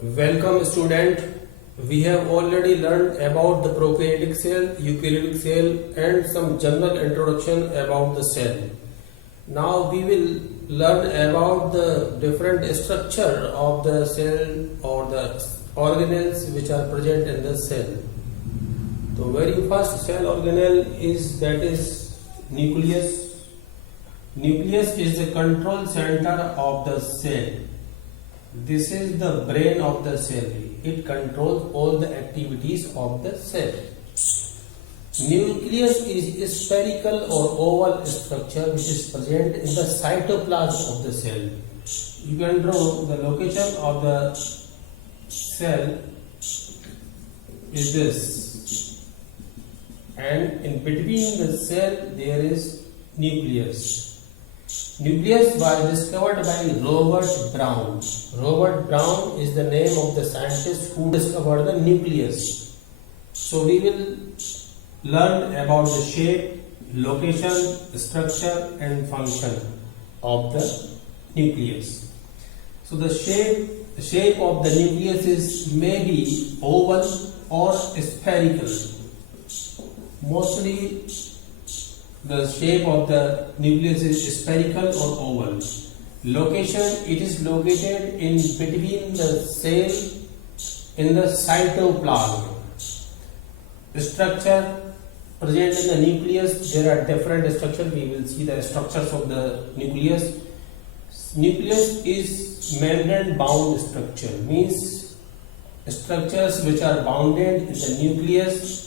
Welcome student. We have already learned about the prokaryotic cell, eukaryotic cell and some general introduction about the cell. Now we will learn about the different structure of the cell or the organelles which are present in the cell. The very first cell organelle is nucleus. Nucleus is the control center of the cell. This is the brain of the cell. It controls all the activities of the cell. Nucleus is a spherical or oval structure which is present in the cytoplasm of the cell. You can draw the location of the cell is this, and in between the cell there is nucleus. Nucleus was discovered by Robert Brown. Robert Brown is the name of the scientist who discovered the nucleus. So we will learn about the shape, location, structure and function of the nucleus. So the shape of the nucleus is maybe oval or spherical. Mostly the shape of the nucleus is spherical or oval. Location, it is located in between the cell in the cytoplasm. Structure present in the nucleus, there are different structures. We will see the structures of the nucleus. Nucleus is membrane bound structure, means structures which are bounded in the nucleus,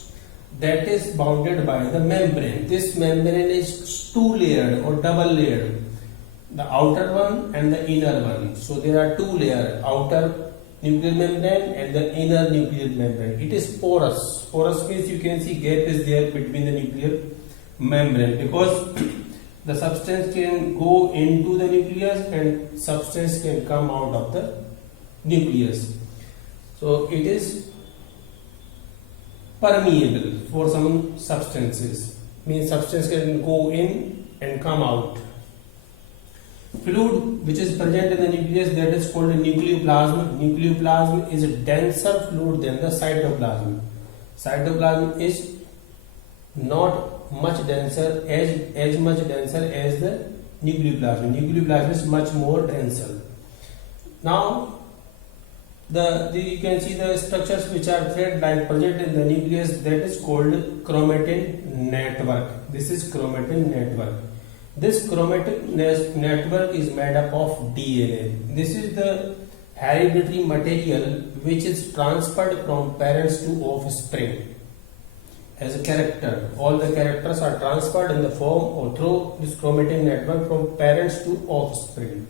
that is bounded by the membrane. This membrane is two layered or double layered, the outer one and the inner one. So there are two layers, outer nuclear membrane and the inner nuclear membrane. It is porous. Porous means you can see gap is there between the nuclear membrane, because the substance can go into the nucleus and substance can come out of the nucleus. So it is permeable for some substances, means substance can go in and come out. Fluid which is present in the nucleus, that is called a nucleoplasm. Nucleoplasm is a denser fluid than the cytoplasm. Cytoplasm is not much denser, as much denser as the nucleoplasm. Nucleoplasm is much more denser. Now you can see the structures which are thread-like present in the nucleus, that is called chromatin network. This is chromatin network. This chromatin network is made up of DNA. This is the hereditary material which is transferred from parents to offspring as a character. All the characters are transferred in the form or through this chromatin network from parents to offspring.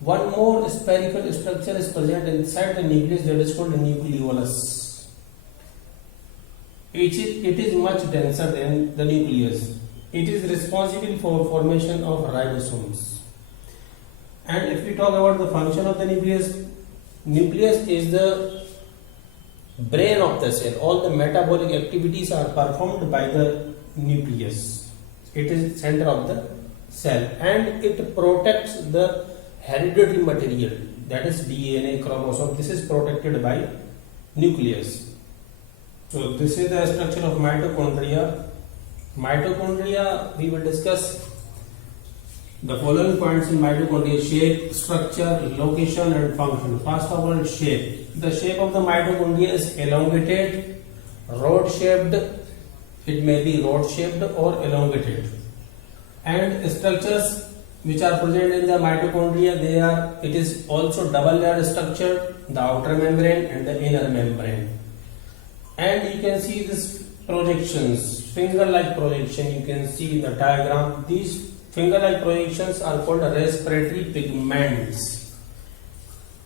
One more spherical structure is present inside the nucleus, that is called nucleolus. It is much denser than the nucleus. It is responsible for formation of ribosomes. And if we talk about the function of the nucleus is the brain of the cell. All the metabolic activities are performed by the nucleus. It is center of the cell and it protects the hereditary material, that is DNA, chromosome. This is protected by nucleus. So this is the structure of mitochondria. Mitochondria, we will discuss the following points in mitochondria: shape, structure, location and function. First of all, shape. The shape of the mitochondria is elongated, rod shaped. It may be rod shaped or elongated. And structures which are present in the mitochondria, it is also double layered structure, the outer membrane and the inner membrane. And you can see this projections, finger-like projection you can see in the diagram. These finger-like projections are called respiratory pigments.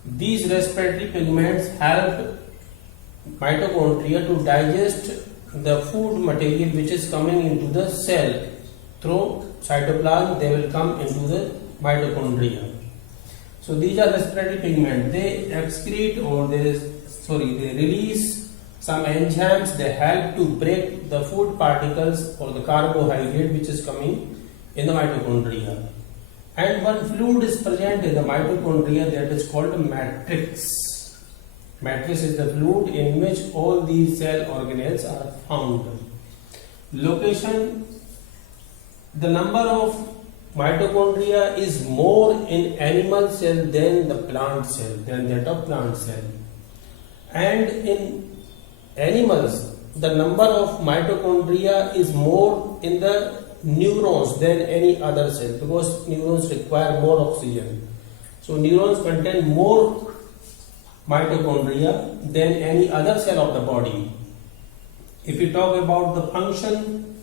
These respiratory pigments help mitochondria to digest the food material which is coming into the cell. Through cytoplasm they will come into the mitochondria. So these are respiratory pigments. They excrete or they release some enzymes. They help to break the food particles or the carbohydrate which is coming in the mitochondria. And one fluid is present in the mitochondria, that is called matrix. Matrix is the fluid in which all these cell organelles are found. Location. The number of mitochondria is more in animal cell than the plant cell, than that of plant cell. And in animals, the number of mitochondria is more in the neurons than any other cell, because neurons require more oxygen. So neurons contain more mitochondria than any other cell of the body. If you talk about the function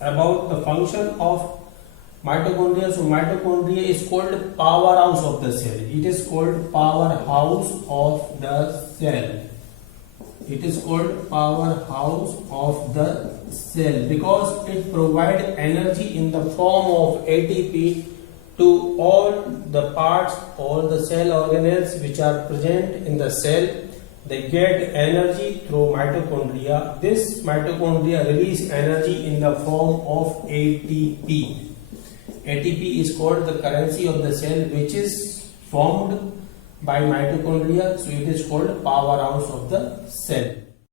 of mitochondria, so mitochondria is called powerhouse of the cell. It is called powerhouse of the cell. It is called powerhouse of the cell because it provides energy in the form of ATP to all the parts, all the cell organelles which are present in the cell. They get energy through mitochondria. This mitochondria release energy in the form of ATP. ATP is called the currency of the cell, which is formed by mitochondria, so it is called powerhouse of the cell.